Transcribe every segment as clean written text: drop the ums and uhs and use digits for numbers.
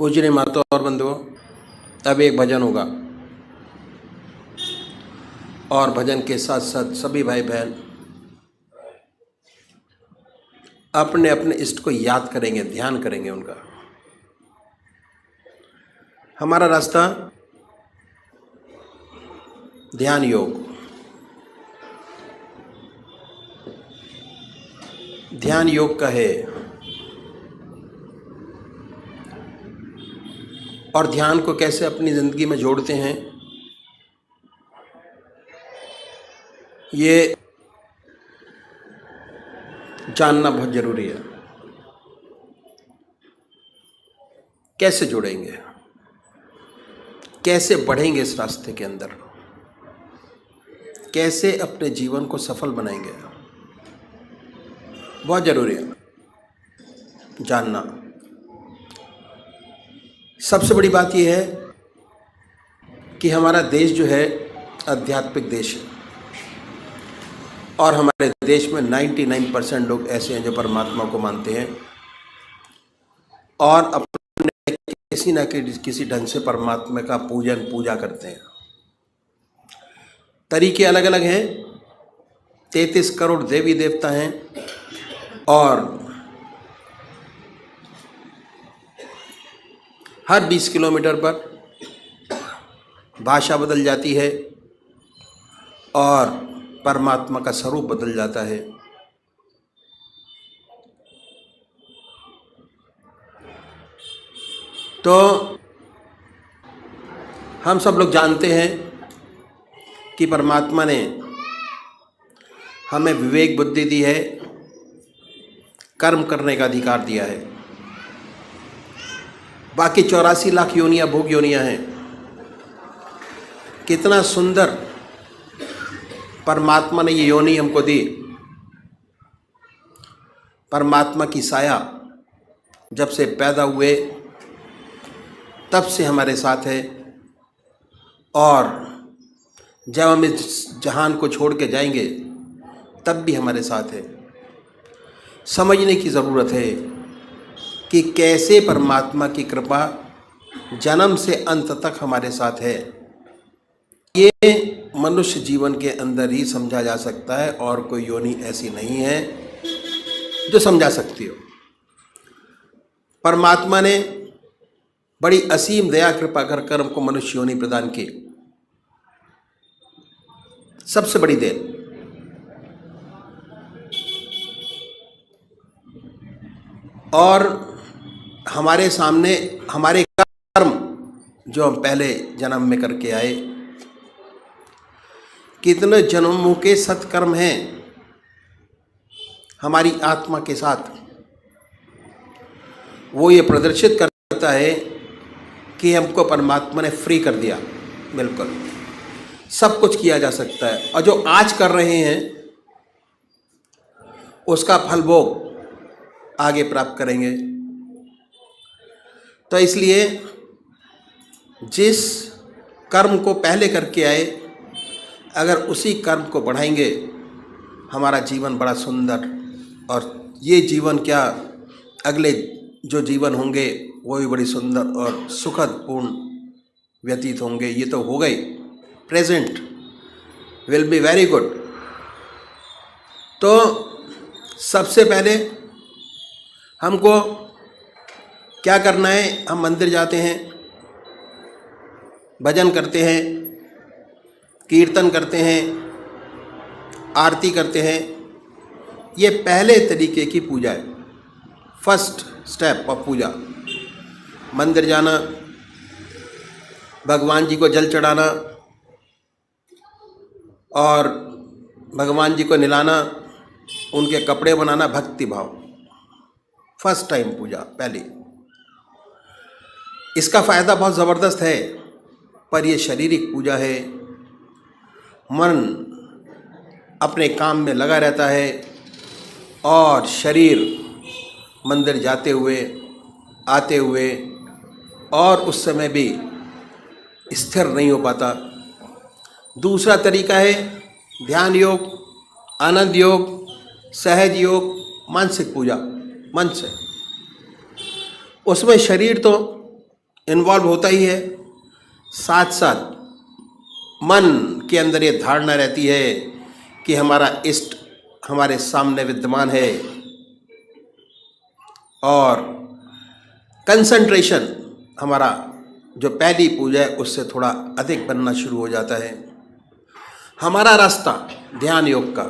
पूजनीय माता और बंधुओं, अब एक भजन होगा और भजन के साथ साथ सभी भाई बहन अपने अपने इष्ट को याद करेंगे, ध्यान करेंगे उनका। हमारा रास्ता ध्यान योग, ध्यान योग का है और ध्यान को कैसे अपनी ज़िंदगी में जोड़ते हैं ये जानना बहुत ज़रूरी है। कैसे जुड़ेंगे, कैसे बढ़ेंगे इस रास्ते के अंदर, कैसे अपने जीवन को सफल बनाएंगे, बहुत ज़रूरी है जानना। सबसे बड़ी बात यह है कि हमारा देश जो है आध्यात्मिक देश है और हमारे देश में 99% लोग ऐसे हैं जो परमात्मा को मानते हैं और अपने किसी न किसी ढंग से परमात्मा का पूजा करते हैं। तरीके अलग अलग हैं, 33 करोड़ देवी देवता हैं और हर 20 किलोमीटर पर भाषा बदल जाती है और परमात्मा का स्वरूप बदल जाता है। तो हम सब लोग जानते हैं कि परमात्मा ने हमें विवेक बुद्धि दी है, कर्म करने का अधिकार दिया है। बाकी 84 लाख योनियाँ भोग योनियाँ हैं। कितना सुंदर परमात्मा ने ये योनि हमको दी। परमात्मा की साया जब से पैदा हुए तब से हमारे साथ है और जब हम इस जहान को छोड़ के जाएंगे तब भी हमारे साथ है। समझने की ज़रूरत है कि कैसे परमात्मा की कृपा जन्म से अंत तक हमारे साथ है। ये मनुष्य जीवन के अंदर ही समझा जा सकता है और कोई योनि ऐसी नहीं है जो समझा सकती हो। परमात्मा ने बड़ी असीम दया कृपा कर हमको मनुष्य योनि प्रदान की। सबसे बड़ी देन। और हमारे सामने हमारे कर्म जो हम पहले जन्म में करके आए, कितने जन्मों के सत्कर्म हैं हमारी आत्मा के साथ, वो ये प्रदर्शित करता है कि हमको परमात्मा ने फ्री कर दिया। बिल्कुल सब कुछ किया जा सकता है और जो आज कर रहे हैं उसका फल भोग आगे प्राप्त करेंगे। तो इसलिए जिस कर्म को पहले करके आए, अगर उसी कर्म को बढ़ाएंगे हमारा जीवन बड़ा सुंदर, और ये जीवन क्या अगले जो जीवन होंगे वो भी बड़ी सुंदर और सुखद पूर्ण व्यतीत होंगे। ये तो हो गई, present will be very good. तो सबसे पहले हमको क्या करना है, हम मंदिर जाते हैं, भजन करते हैं, कीर्तन करते हैं, आरती करते हैं। ये पहले तरीके की पूजा है, फर्स्ट स्टेप ऑफ पूजा। मंदिर जाना, भगवान जी को जल चढ़ाना और भगवान जी को नहलाना, उनके कपड़े बनाना, भक्ति भाव, फर्स्ट टाइम पूजा पहली। इसका फ़ायदा बहुत ज़बरदस्त है, पर यह शारीरिक पूजा है। मन अपने काम में लगा रहता है और शरीर मंदिर जाते हुए आते हुए और उस समय भी स्थिर नहीं हो पाता। दूसरा तरीका है ध्यान योग, आनंद योग, सहज योग, मानसिक पूजा, मन से। उसमें शरीर तो इन्वॉल्व होता ही है, साथ साथ मन के अंदर ये धारणा रहती है कि हमारा इष्ट हमारे सामने विद्यमान है, और कंसंट्रेशन हमारा जो पहली पूजा है उससे थोड़ा अधिक बनना शुरू हो जाता है। हमारा रास्ता ध्यान योग का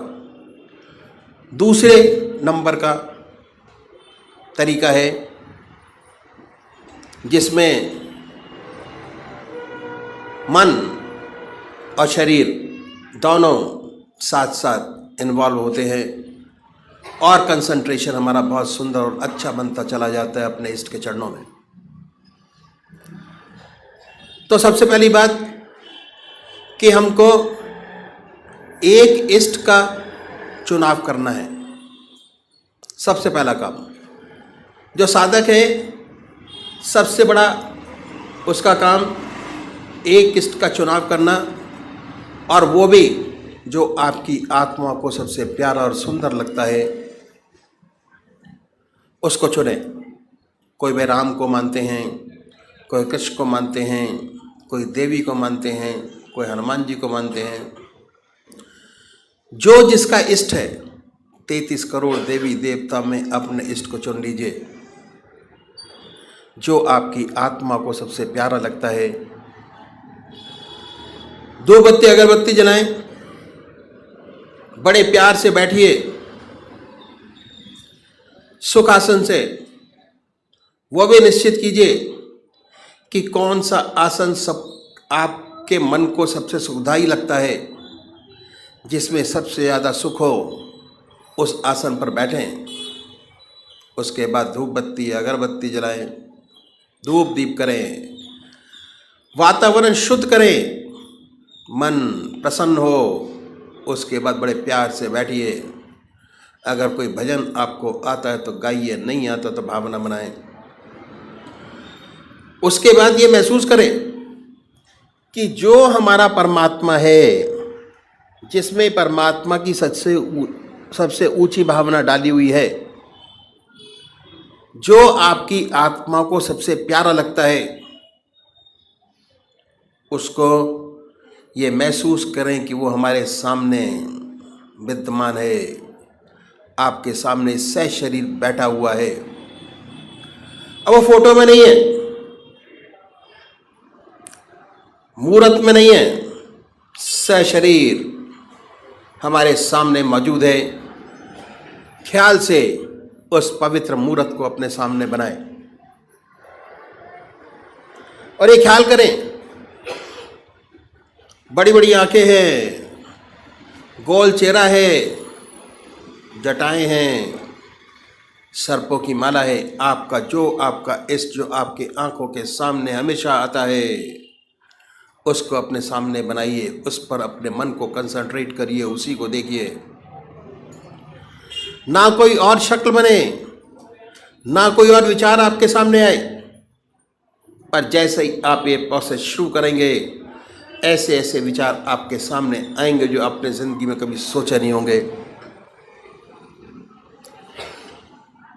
दूसरे नंबर का तरीका है, जिसमें मन और शरीर दोनों साथ साथ इन्वॉल्व होते हैं, और कंसंट्रेशन हमारा बहुत सुंदर और अच्छा बनता चला जाता है अपने इष्ट के चरणों में। तो सबसे पहली बात कि हमको एक इष्ट का चुनाव करना है। सबसे पहला काम जो साधक है, सबसे बड़ा उसका काम एक इष्ट का चुनाव करना, और वो भी जो आपकी आत्मा को सबसे प्यारा और सुंदर लगता है उसको चुने। कोई वे राम को मानते हैं, कोई कृष्ण को मानते हैं, कोई देवी को मानते हैं, कोई हनुमान जी को मानते हैं। जो जिसका इष्ट है, 33 करोड़ देवी देवता में अपने इष्ट को चुन लीजिए, जो आपकी आत्मा को सबसे प्यारा लगता है। 2 बत्ती अगरबत्ती जलाएं, बड़े प्यार से बैठिए सुखासन से। वो भी निश्चित कीजिए कि कौन सा आसन सब आपके मन को सबसे सुखदायी लगता है, जिसमें सबसे ज़्यादा सुख हो, उस आसन पर बैठें। उसके बाद धूप बत्ती अगरबत्ती जलाएं, धूप दीप करें, वातावरण शुद्ध करें, मन प्रसन्न हो। उसके बाद बड़े प्यार से बैठिए। अगर कोई भजन आपको आता है तो गाइए, नहीं आता तो भावना बनाएं। उसके बाद ये महसूस करें कि जो हमारा परमात्मा है, जिसमें परमात्मा की सबसे ऊंची भावना डाली हुई है, जो आपकी आत्मा को सबसे प्यारा लगता है, उसको ये महसूस करें कि वो हमारे सामने विद्यमान है, आपके सामने सशरीर बैठा हुआ है। अब वो फोटो में नहीं है, मूर्त में नहीं है, सशरीर हमारे सामने मौजूद है। ख्याल से उस पवित्र मूर्त को अपने सामने बनाएं और ये ख्याल करें, बड़ी बड़ी आंखें हैं, गोल चेहरा है, जटाएं हैं, सर्पों की माला है। आपका इष्ट जो आपके आंखों के सामने हमेशा आता है, उसको अपने सामने बनाइए, उस पर अपने मन को कंसंट्रेट करिए, उसी को देखिए। ना कोई और शक्ल बने, ना कोई और विचार आपके सामने आए, पर जैसे ही आप ये प्रोसेस शुरू करेंगे, ऐसे ऐसे विचार आपके सामने आएंगे जो आपने जिंदगी में कभी सोचे नहीं होंगे।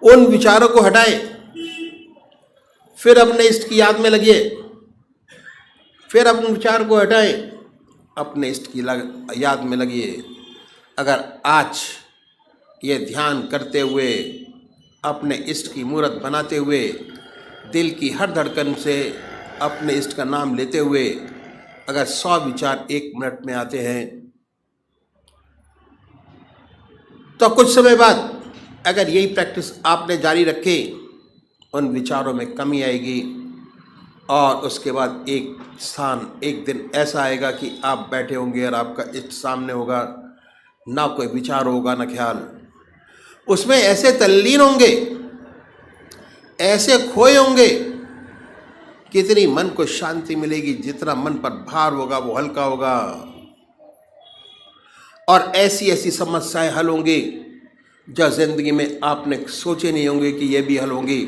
उन विचारों को हटाएं, फिर अपने इष्ट की याद में लगिए। फिर अपने विचार को हटाएं, अपने इष्ट की याद में लगिए। अगर आज ये ध्यान करते हुए, अपने इष्ट की मूर्त बनाते हुए, दिल की हर धड़कन से अपने इष्ट का नाम लेते हुए अगर 100 विचार 1 मिनट में आते हैं, तो कुछ समय बाद अगर यही प्रैक्टिस आपने जारी रखी, उन विचारों में कमी आएगी, और उसके बाद एक दिन ऐसा आएगा कि आप बैठे होंगे और आपका इष्ट सामने होगा, ना कोई विचार होगा ना ख्याल। उसमें ऐसे तल्लीन होंगे, ऐसे खोए होंगे, कितनी मन को शांति मिलेगी। जितना मन पर भार होगा वो हल्का होगा, और ऐसी ऐसी समस्याएं हल होंगी जो जिंदगी में आपने सोचे नहीं होंगे कि ये भी हल होंगी।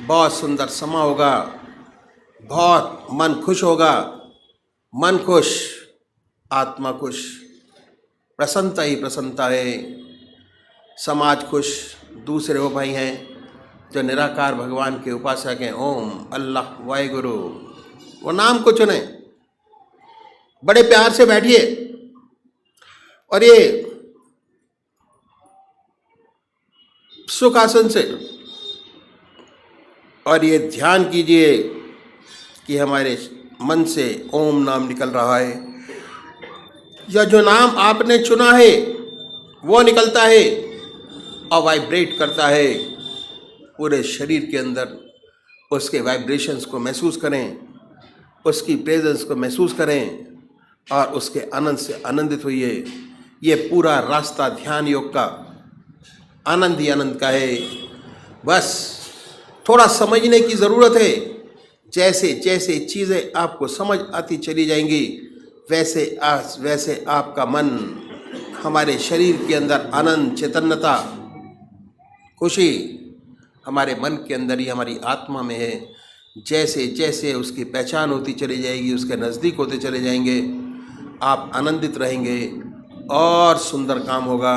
बहुत सुंदर समा होगा, बहुत मन खुश होगा। मन खुश, आत्मा खुश, प्रसन्नता ही प्रसन्नता है। समाज खुश, दूसरे वो भाई हैं जो निराकार भगवान के उपासक हैं, ओम, अल्लाह, वाहिगुरु, वो नाम को चुने, बड़े प्यार से बैठिए और ये सुखासन से और ये ध्यान कीजिए कि हमारे मन से ओम नाम निकल रहा है, या जो नाम आपने चुना है वो निकलता है और वाइब्रेट करता है पूरे शरीर के अंदर। उसके वाइब्रेशंस को महसूस करें, उसकी प्रेजेंस को महसूस करें और उसके आनंद से आनंदित होइए। ये पूरा रास्ता ध्यान योग का आनंद ही आनंद का है। बस थोड़ा समझने की ज़रूरत है। जैसे जैसे चीज़ें आपको समझ आती चली जाएंगी, वैसे आपका मन, हमारे शरीर के अंदर आनंद, चैतन्यता, खुशी हमारे मन के अंदर ही, हमारी आत्मा में है। जैसे जैसे उसकी पहचान होती चली जाएगी, उसके नज़दीक होते चले जाएंगे, आप आनंदित रहेंगे और सुंदर काम होगा,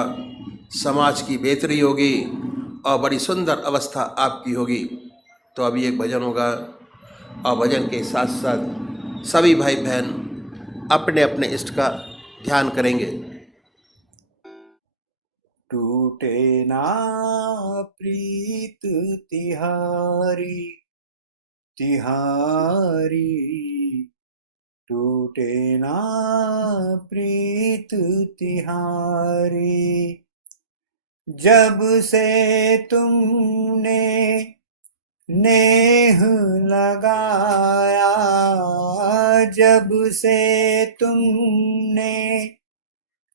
समाज की बेहतरी होगी और बड़ी सुंदर अवस्था आपकी होगी। तो अभी एक भजन होगा और भजन के साथ साथ सभी भाई बहन अपने अपने इष्ट का ध्यान करेंगे। टूटे ना प्रीत तिहारी तिहारी, टूटे ना प्रीत तिहारी, जब से तुमने नेह लगाया, जब से तुमने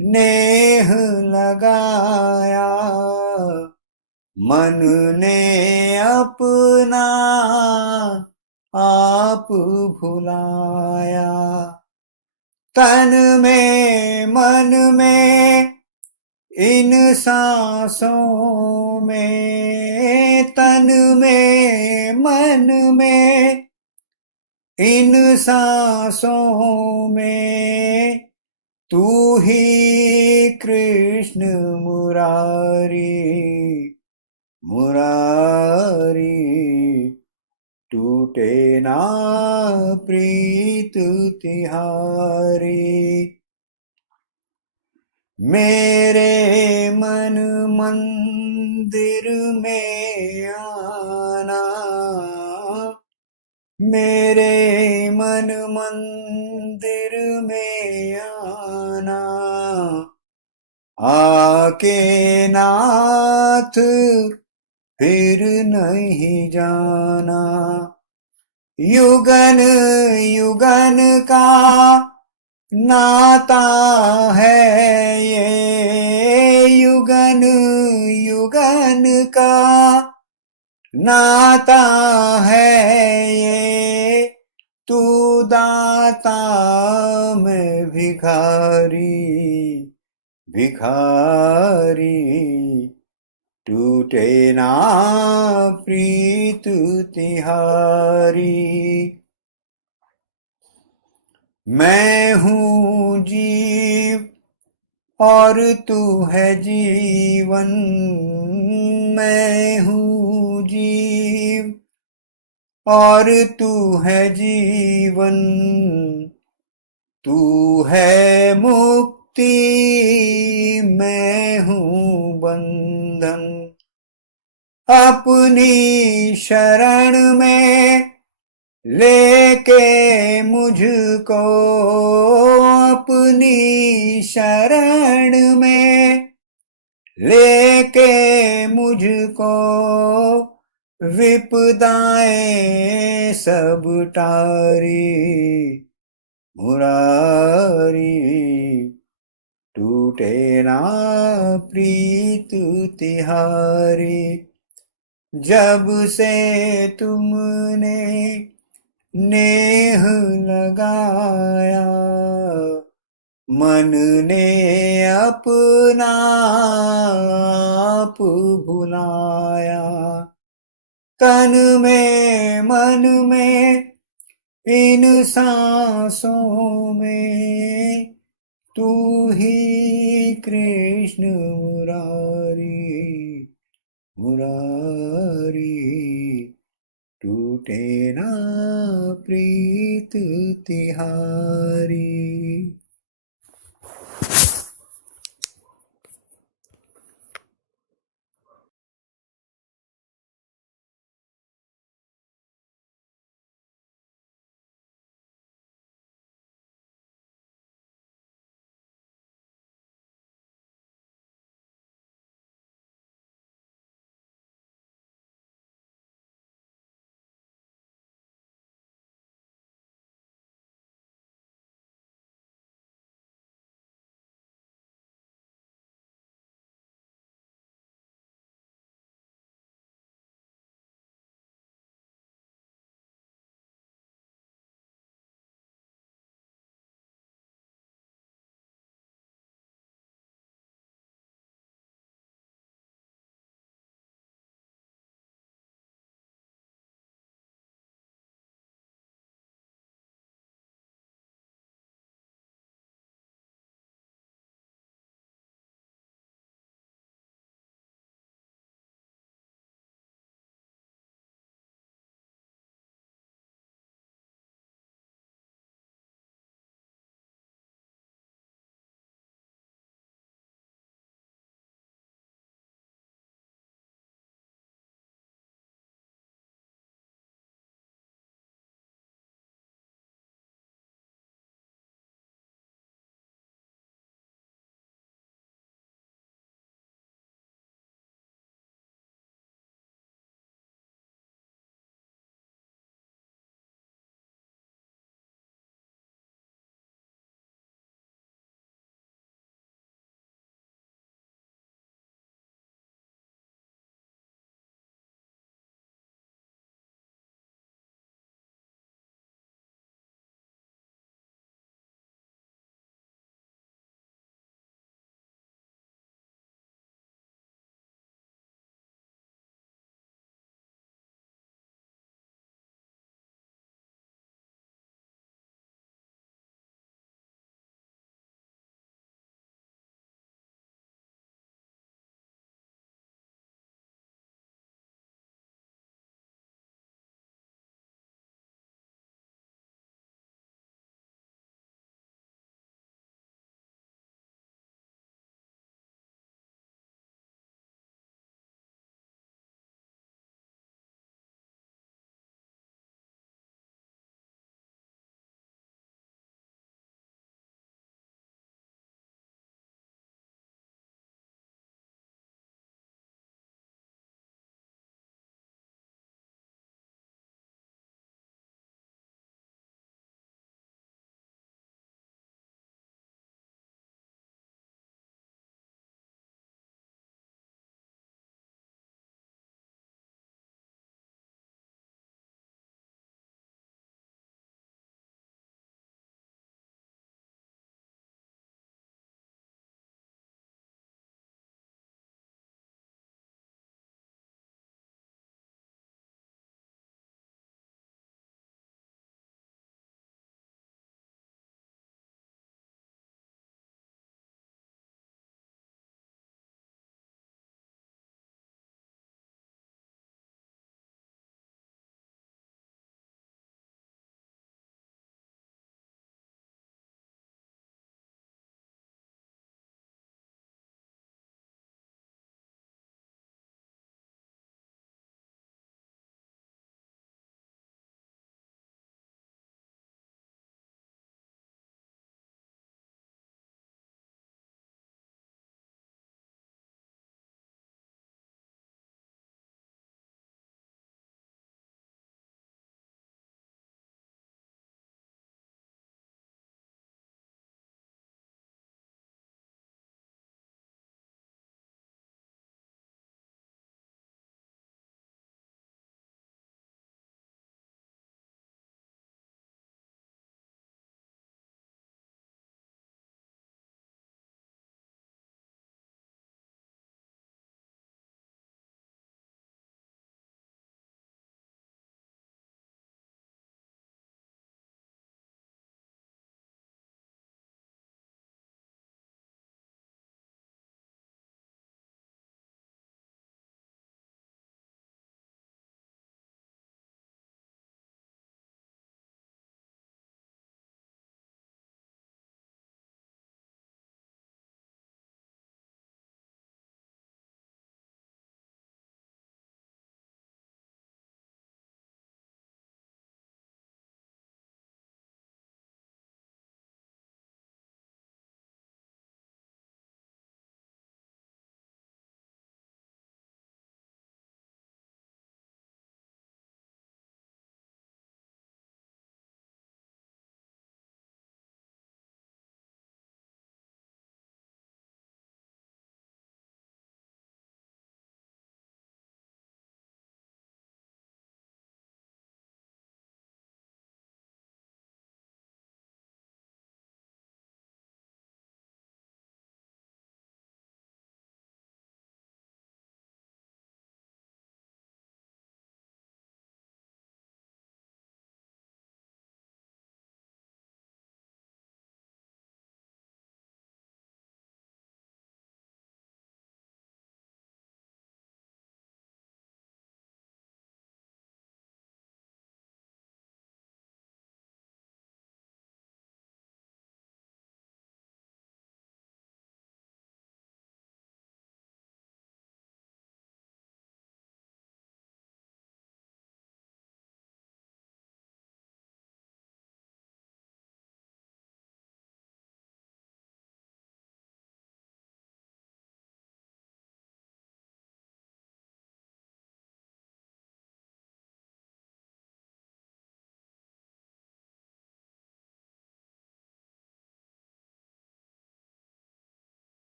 नेह लगाया, मन ने अपना आप भुलाया। तन में मन में इन सांसों में, तन में मन में इन सांसों में, तू ही कृष्ण मुरारी मुरारी, टूटे ना प्रीत तिहारी। मेरे मन मंदिर में आना, मेरे मन मंदिर में आना, आके नाथ फिर नहीं जाना। युगन युगन का नाता है ये, युगन युगन का नाता है ये, तू दाता मैं भिखारी भिखारी, टूटे ना प्रीत तिहारी। मैं हूँ जीव और तू है जीवन, मैं हूँ जीव और तू है जीवन, तू है मुक्ति मैं हूँ बंधन। अपनी शरण में लेके मुझको, अपनी शरण में लेके मुझको, विपदाएं सब टारी मुरारी, टूटे ना प्रीत तिहारी। जब से तुमने नेह लगाया, मन ने अपना आप भुलाया। तन में मन में इन सांसों में, तू ही कृष्ण मुरारी मुरारी, टूटे ना प्रीत तिहारी।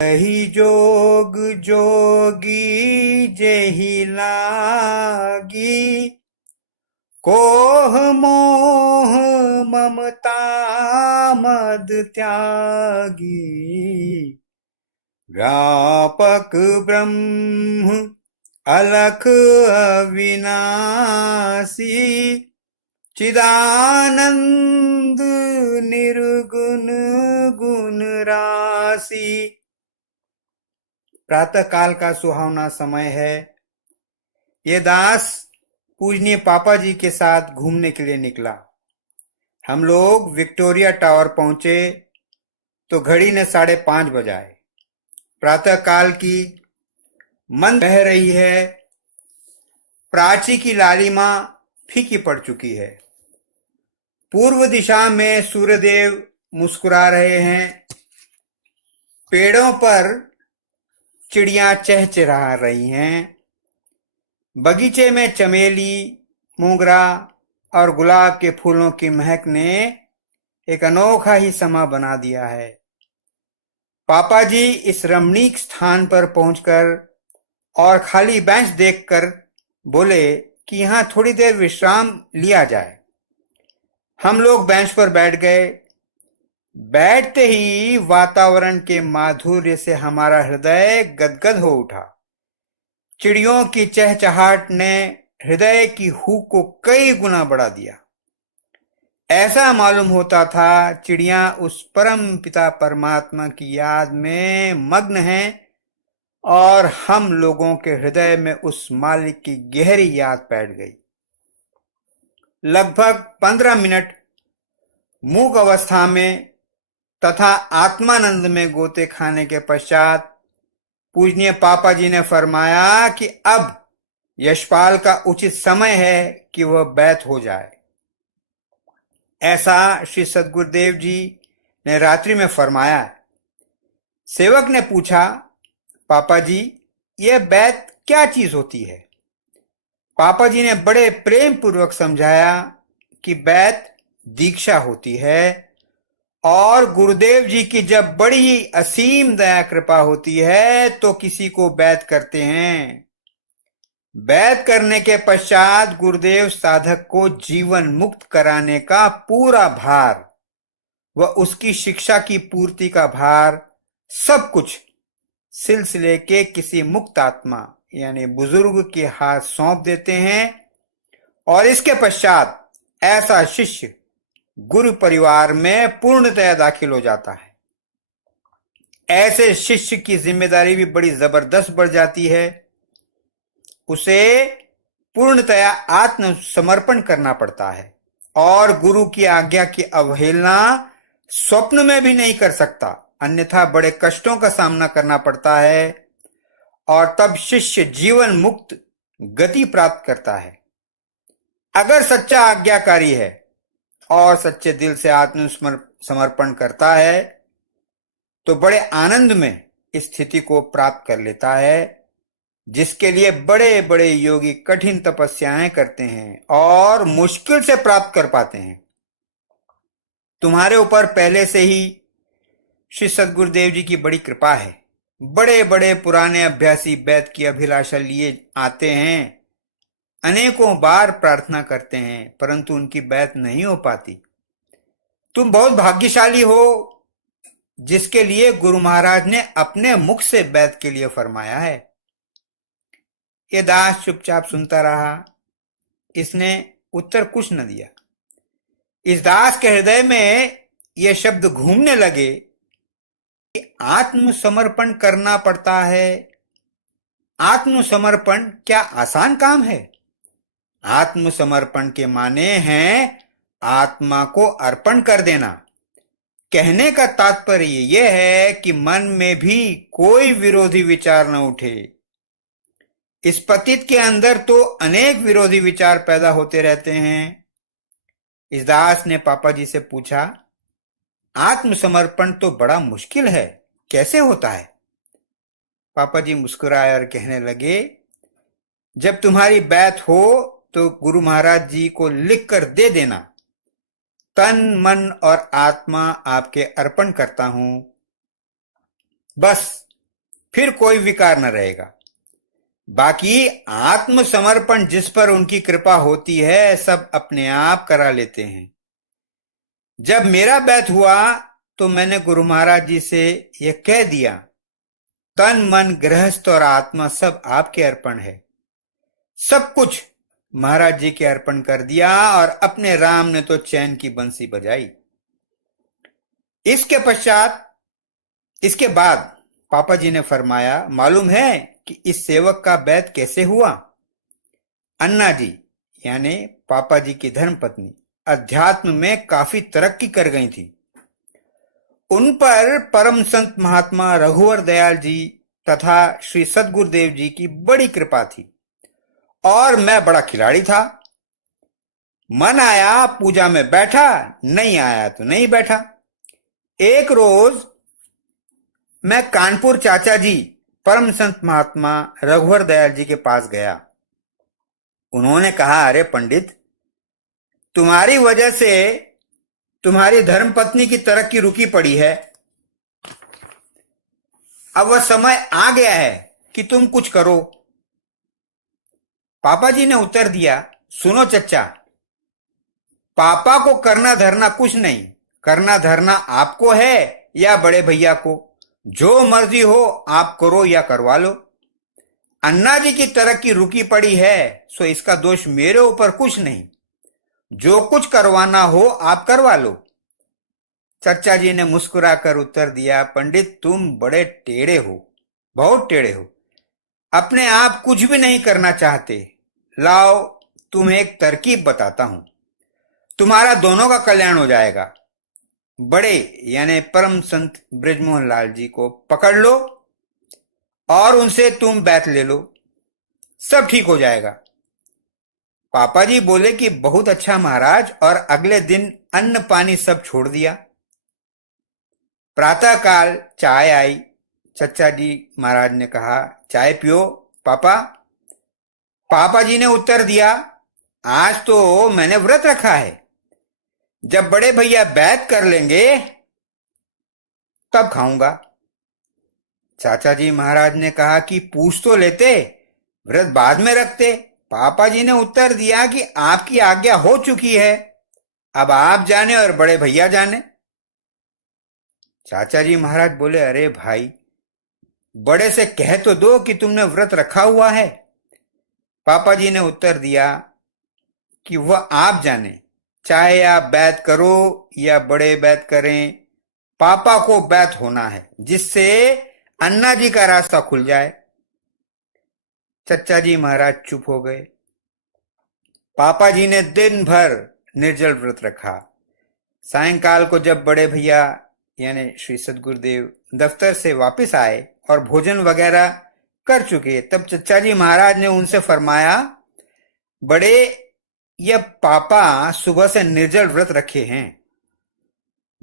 ही जोग जोगी जेहि लागी, कोह मोह ममता मद त्यागी, व्यापक ब्रह्म अलख अविनाशी, चिदानंद निर्गुण गुण राशि। प्रातः काल का सुहावना समय है। ये दास पूजनीय पापा जी के साथ घूमने के लिए निकला। हम लोग विक्टोरिया टावर पहुंचे तो घड़ी ने 5:30 बजाए। प्रातः काल की मंद बह रही है। प्राची की लालिमा फीकी पड़ चुकी है। पूर्व दिशा में सूर्यदेव मुस्कुरा रहे हैं। पेड़ों पर चिड़ियां चहचहा रही हैं। बगीचे में चमेली, मोगरा और गुलाब के फूलों की महक ने एक अनोखा ही समा बना दिया है। पापा जी इस रमणीक स्थान पर पहुंचकर और खाली बेंच देखकर बोले कि यहां थोड़ी देर विश्राम लिया जाए। हम लोग बेंच पर बैठ गए। बैठते ही वातावरण के माधुर्य से हमारा हृदय गदगद हो उठा। चिड़ियों की चहचहाट ने हृदय की हूक को कई गुना बढ़ा दिया। ऐसा मालूम होता था चिड़ियां उस परम पिता परमात्मा की याद में मग्न हैं और हम लोगों के हृदय में उस मालिक की गहरी याद बैठ गई। लगभग 15 मिनट मूक अवस्था में तथा आत्मानंद में गोते खाने के पश्चात पूजनीय पापा जी ने फरमाया कि अब यशपाल का उचित समय है कि वह बैत हो जाए। ऐसा श्री सद्गुरुदेव जी ने रात्रि में फरमाया। सेवक ने पूछा, पापा जी यह बैत क्या चीज होती है? पापा जी ने बड़े प्रेम पूर्वक समझाया कि बैत दीक्षा होती है और गुरुदेव जी की जब बड़ी ही असीम दया कृपा होती है तो किसी को बैत करते हैं। बैत करने के पश्चात गुरुदेव साधक को जीवन मुक्त कराने का पूरा भार व उसकी शिक्षा की पूर्ति का भार सब कुछ सिलसिले के किसी मुक्त आत्मा यानी बुजुर्ग के हाथ सौंप देते हैं और इसके पश्चात ऐसा शिष्य गुरु परिवार में पूर्णतया दाखिल हो जाता है। ऐसे शिष्य की जिम्मेदारी भी बड़ी जबरदस्त बढ़ जाती है। उसे पूर्णतया आत्मसमर्पण करना पड़ता है और गुरु की आज्ञा की अवहेलना स्वप्न में भी नहीं कर सकता, अन्यथा बड़े कष्टों का सामना करना पड़ता है और तब शिष्य जीवन मुक्त गति प्राप्त करता है। अगर सच्चा आज्ञाकारी है और सच्चे दिल से आत्मसमर्पण करता है तो बड़े आनंद में इस स्थिति को प्राप्त कर लेता है, जिसके लिए बड़े बड़े योगी कठिन तपस्याएं करते हैं और मुश्किल से प्राप्त कर पाते हैं। तुम्हारे ऊपर पहले से ही श्री सद्गुरुदेव जी की बड़ी कृपा है। बड़े बड़े पुराने अभ्यासी बैत की अभिलाषा लिए आते हैं, अनेकों बार प्रार्थना करते हैं, परंतु उनकी बैत नहीं हो पाती। तुम बहुत भाग्यशाली हो जिसके लिए गुरु महाराज ने अपने मुख से बैत के लिए फरमाया है। ये दास चुपचाप सुनता रहा। इसने उत्तर कुछ न दिया। इस दास के हृदय में ये शब्द घूमने लगे कि आत्मसमर्पण करना पड़ता है। आत्मसमर्पण क्या आसान काम है? आत्मसमर्पण के माने हैं आत्मा को अर्पण कर देना। कहने का तात्पर्य यह है कि मन में भी कोई विरोधी विचार न उठे। इस पतित के अंदर तो अनेक विरोधी विचार पैदा होते रहते हैं। इस दास ने पापा जी से पूछा, आत्मसमर्पण तो बड़ा मुश्किल है, कैसे होता है? पापा जी मुस्कुराए और कहने लगे, जब तुम्हारी बैत हो तो गुरु महाराज जी को लिख कर दे देना, तन मन और आत्मा आपके अर्पण करता हूं। बस फिर कोई विकार न रहेगा। बाकी आत्मसमर्पण जिस पर उनकी कृपा होती है सब अपने आप करा लेते हैं। जब मेरा बैत हुआ तो मैंने गुरु महाराज जी से यह कह दिया, तन मन गृहस्थ और आत्मा सब आपके अर्पण है। सब कुछ महाराज जी के अर्पण कर दिया और अपने राम ने तो चैन की बंसी बजाई। इसके बाद पापा जी ने फरमाया, मालूम है कि इस सेवक का बैत कैसे हुआ? अन्ना जी यानी पापा जी की धर्मपत्नी अध्यात्म में काफी तरक्की कर गई थी। उन पर परम संत महात्मा रघुवर दयाल जी तथा श्री सद्गुरुदेव जी की बड़ी कृपा थी और मैं बड़ा खिलाड़ी था। मन आया पूजा में बैठा, नहीं आया तो नहीं बैठा। एक रोज मैं कानपुर चाचा जी परम संत महात्मा रघुवर दयाल जी के पास गया। उन्होंने कहा, अरे पंडित, तुम्हारी वजह से तुम्हारी धर्मपत्नी की तरक्की रुकी पड़ी है। अब वह समय आ गया है कि तुम कुछ करो। पापा जी ने उत्तर दिया, सुनो चच्चा, पापा को करना धरना कुछ नहीं, करना धरना आपको है या बड़े भैया को। जो मर्जी हो आप करो या करवा लो। अन्ना जी की तरक्की रुकी पड़ी है सो इसका दोष मेरे ऊपर कुछ नहीं। जो कुछ करवाना हो आप करवा लो। चच्चा जी ने मुस्कुराकर उत्तर दिया, पंडित तुम बड़े टेढ़े हो, बहुत टेढ़े हो, अपने आप कुछ भी नहीं करना चाहते। लाओ तुम्हें एक तरकीब बताता हूं, तुम्हारा दोनों का कल्याण हो जाएगा। बड़े यानी परम संत ब्रजमोहन लाल जी को पकड़ लो और उनसे तुम बैत ले लो, सब ठीक हो जाएगा। पापा जी बोले कि बहुत अच्छा महाराज, और अगले दिन अन्न पानी सब छोड़ दिया। प्रातःकाल चाय आई। चच्चा जी महाराज ने कहा, चाय पियो पापा। पापा जी ने उत्तर दिया, आज तो मैंने व्रत रखा है, जब बड़े भैया बैत कर लेंगे तब खाऊंगा। चाचा जी महाराज ने कहा कि पूछ तो लेते, व्रत बाद में रखते। पापा जी ने उत्तर दिया कि आपकी आज्ञा हो चुकी है, अब आप जाने और बड़े भैया जाने। चाचा जी महाराज बोले, अरे भाई, बड़े से कह तो दो कि तुमने व्रत रखा हुआ है। पापा जी ने उत्तर दिया कि वह आप जाने, चाहे आप बैत करो या बड़े बैत करें, पापा को बैत होना है, जिससे अन्ना जी का रास्ता खुल जाए। चच्चा जी महाराज चुप हो गए। पापा जी ने दिन भर निर्जल व्रत रखा। सायंकाल को जब बड़े भैया यानी श्री सद्गुरुदेव दफ्तर से वापस आए और भोजन वगैरह कर चुके, तब चच्चा जी महाराज ने उनसे फरमाया, बड़े, यह पापा सुबह से निर्जल व्रत रखे हैं।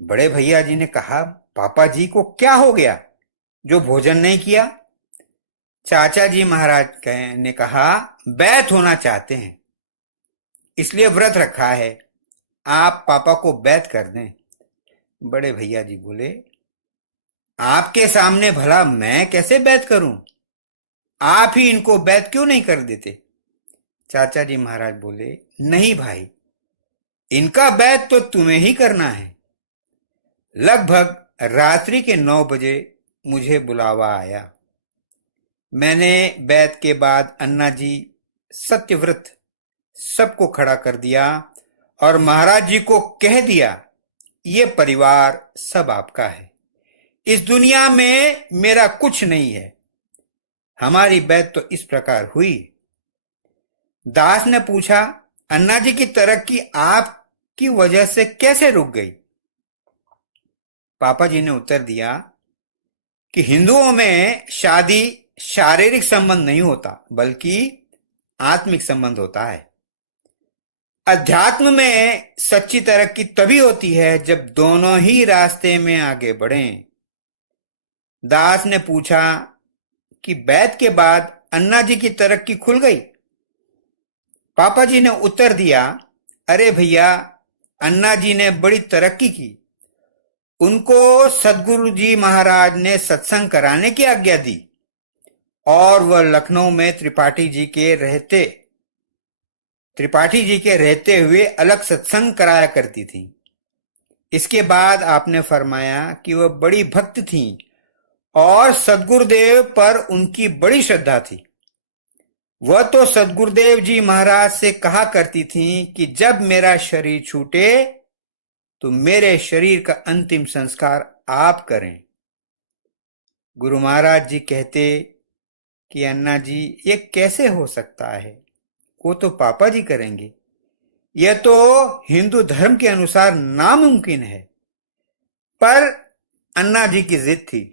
बड़े भैया जी ने कहा, पापा जी को क्या हो गया जो भोजन नहीं किया? चाचा जी महाराज ने कहा, बैत होना चाहते हैं इसलिए व्रत रखा है, आप पापा को बैत कर दें। बड़े भैया जी बोले, आपके सामने भला मैं कैसे बैत करूं? आप ही इनको बैत क्यों नहीं कर देते? चाचा जी महाराज बोले, नहीं भाई, इनका बैत तो तुम्हें ही करना है। लगभग रात्रि के 9 बजे मुझे बुलावा आया। मैंने बैत के बाद अन्ना जी सत्यव्रत सबको खड़ा कर दिया और महाराज जी को कह दिया, ये परिवार सब आपका है, इस दुनिया में मेरा कुछ नहीं है। हमारी बैत तो इस प्रकार हुई। दास ने पूछा, अन्ना जी की तरक्की आपकी वजह से कैसे रुक गई? पापा जी ने उत्तर दिया कि हिंदुओं में शादी शारीरिक संबंध नहीं होता, बल्कि आत्मिक संबंध होता है। अध्यात्म में सच्ची तरक्की तभी होती है जब दोनों ही रास्ते में आगे बढ़ें। दास ने पूछा कि बैत के बाद अन्ना जी की तरक्की खुल गई? पापा जी ने उत्तर दिया, अरे भैया, अन्ना जी ने बड़ी तरक्की की। उनको सद्गुरु जी महाराज ने सत्संग कराने की आज्ञा दी और वह लखनऊ में त्रिपाठी जी के रहते हुए अलग सत्संग कराया करती थी। इसके बाद आपने फरमाया कि वह बड़ी भक्त थीं और सद्गुरुदेव पर उनकी बड़ी श्रद्धा थी। वह तो सद्गुरुदेव जी महाराज से कहा करती थीं कि जब मेरा शरीर छूटे तो मेरे शरीर का अंतिम संस्कार आप करें। गुरु महाराज जी कहते कि अन्ना जी, ये कैसे हो सकता है, वो तो पापा जी करेंगे, यह तो हिंदू धर्म के अनुसार नामुमकिन है। पर अन्ना जी की जिद थी।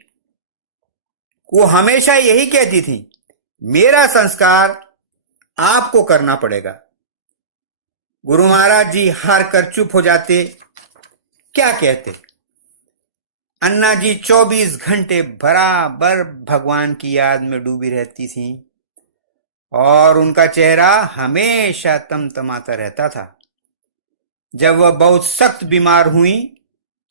वो हमेशा यही कहती थी, मेरा संस्कार आपको करना पड़ेगा। गुरु महाराज जी हार कर चुप हो जाते। क्या कहते? अन्ना जी 24 घंटे बराबर भगवान की याद में डूबी रहती थी और उनका चेहरा हमेशा तमतमाता रहता था। जब वह बहुत सख्त बीमार हुई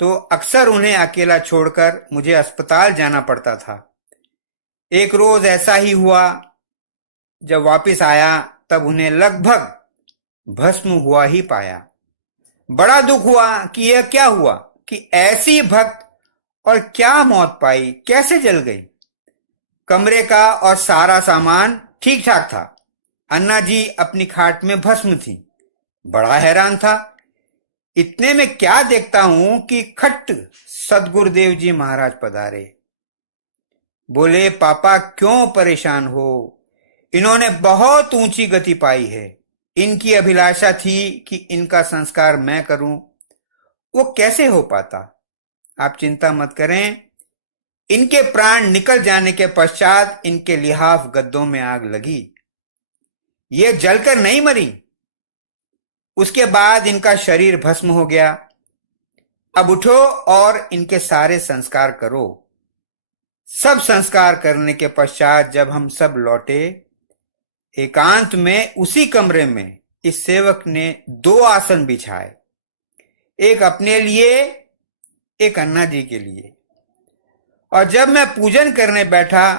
तो अक्सर उन्हें अकेला छोड़कर मुझे अस्पताल जाना पड़ता था। एक रोज ऐसा ही हुआ। जब वापस आया तब उन्हें लगभग भस्म हुआ ही पाया। बड़ा दुख हुआ कि यह क्या हुआ कि ऐसी भक्त और क्या मौत पाई, कैसे जल गई। कमरे का और सारा सामान ठीक ठाक था। अन्ना जी अपनी खाट में भस्म थी। बड़ा हैरान था। इतने में क्या देखता हूं कि खट्ट सद्गुरुदेव जी महाराज पधारे। बोले, पापा क्यों परेशान हो, इन्होंने बहुत ऊंची गति पाई है। इनकी अभिलाषा थी कि इनका संस्कार मैं करूं, वो कैसे हो पाता। आप चिंता मत करें। इनके प्राण निकल जाने के पश्चात इनके लिहाफ गद्दों में आग लगी, ये जलकर नहीं मरी। उसके बाद इनका शरीर भस्म हो गया। अब उठो और इनके सारे संस्कार करो। सब संस्कार करने के पश्चात जब हम सब लौटे, एकांत में उसी कमरे में इस सेवक ने 2 आसन बिछाए, एक अपने लिए, एक अन्ना जी के लिए। और जब मैं पूजन करने बैठा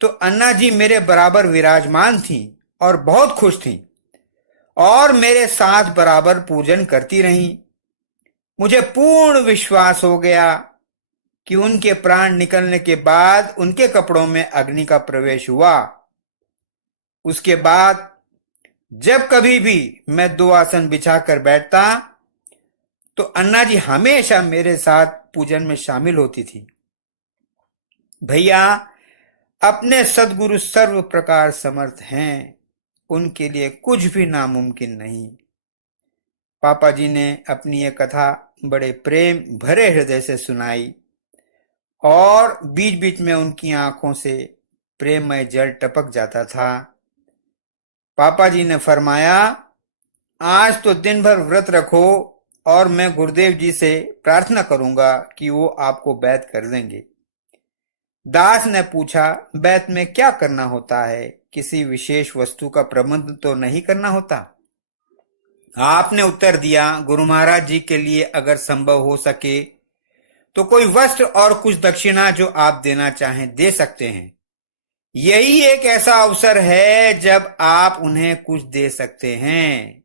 तो अन्ना जी मेरे बराबर विराजमान थी और बहुत खुश थी और मेरे साथ बराबर पूजन करती रहीं। मुझे पूर्ण विश्वास हो गया कि उनके प्राण निकलने के बाद उनके कपड़ों में अग्नि का प्रवेश हुआ। उसके बाद जब कभी भी मैं 2 आसन बिछाकर बैठता तो अन्ना जी हमेशा मेरे साथ पूजन में शामिल होती थी। भैया, अपने सद्गुरु सर्व प्रकार समर्थ हैं, उनके लिए कुछ भी नामुमकिन नहीं। पापा जी ने अपनी यह कथा बड़े प्रेम भरे हृदय से सुनाई और बीच बीच में उनकी आंखों से प्रेममय जल टपक जाता था। पापा जी ने फरमाया, आज तो दिन भर व्रत रखो और मैं गुरुदेव जी से प्रार्थना करूंगा कि वो आपको बैत कर देंगे। दास ने पूछा, बैत में क्या करना होता है? किसी विशेष वस्तु का प्रबंध तो नहीं करना होता? आपने उत्तर दिया, गुरु महाराज जी के लिए अगर संभव हो सके तो कोई वस्त्र और कुछ दक्षिणा जो आप देना चाहें दे सकते हैं। यही एक ऐसा अवसर है जब आप उन्हें कुछ दे सकते हैं।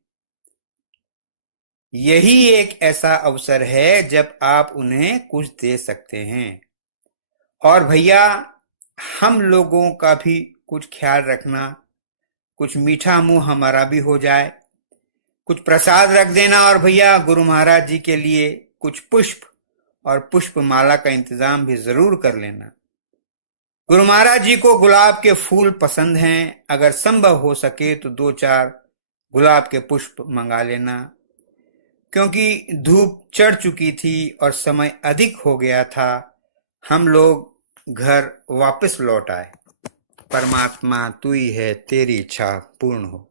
यही एक ऐसा अवसर है जब आप उन्हें कुछ दे सकते हैं। और भैया, हम लोगों का भी कुछ ख्याल रखना, कुछ मीठा मुंह हमारा भी हो जाए, कुछ प्रसाद रख देना। और भैया, गुरु महाराज जी के लिए कुछ पुष्प और पुष्प माला का इंतजाम भी जरूर कर लेना। गुरु महाराज जी को गुलाब के फूल पसंद हैं। अगर संभव हो सके तो 2-4 गुलाब के पुष्प मंगा लेना, क्योंकि धूप चढ़ चुकी थी और समय अधिक हो गया था। हम लोग घर वापस लौट आए। परमात्मा तू ही है, तेरी इच्छा पूर्ण हो।